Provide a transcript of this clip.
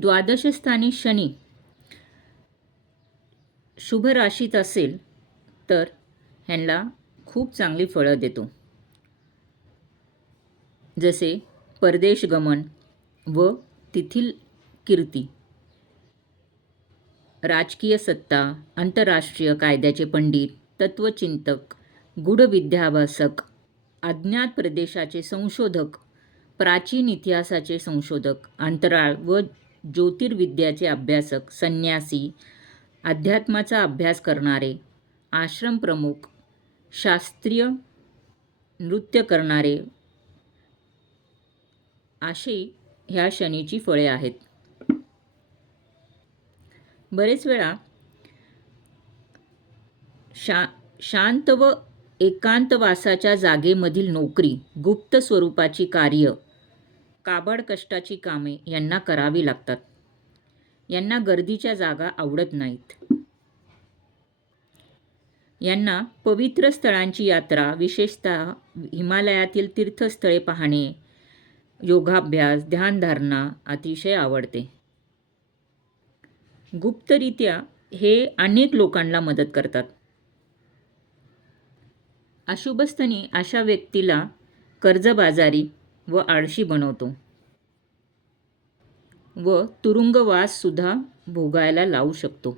द्वादश स्थानी शनी शुभ राशीत असेल तर ह्यांना खूप चांगली फळं देतो, जसे परदेश गमन व तेथील कीर्ती, राजकीय सत्ता, आंतरराष्ट्रीय कायद्याचे पंडित, तत्वचिंतक, गूढ विद्याभ्यासक, अज्ञात प्रदेशाचे संशोधक, प्राचीन इतिहासाचे संशोधक, अंतराळ व ज्योतिर्विद्याचे अभ्यासक, संन्यासी, अध्यात्माचा अभ्यास करणारे, आश्रम प्रमुख, शास्त्रीय नृत्य करणारे अशी ह्या शनीची फळे आहेत. बरेच वेळा शांत व एकांतवासाच्या जागेमधील नोकरी, गुप्त स्वरूपाची कार्य, काबाड कष्टाची कामे यांना करावी लागतात. यांना गर्दीच्या जागा आवडत नाहीत. यांना पवित्र स्थळांची यात्रा, विशेषतः हिमालयातील तीर्थस्थळे पाहणे, योगाभ्यास, ध्यानधारणा अतिशय आवडते. गुप्तरित्या हे अनेक लोकांना मदत करतात. अशुभस्थनी अशा व्यक्तीला कर्जबाजारी व आळशी बनवतो व तुरुंगवास सुद्धा भोगायला लावू शकतो.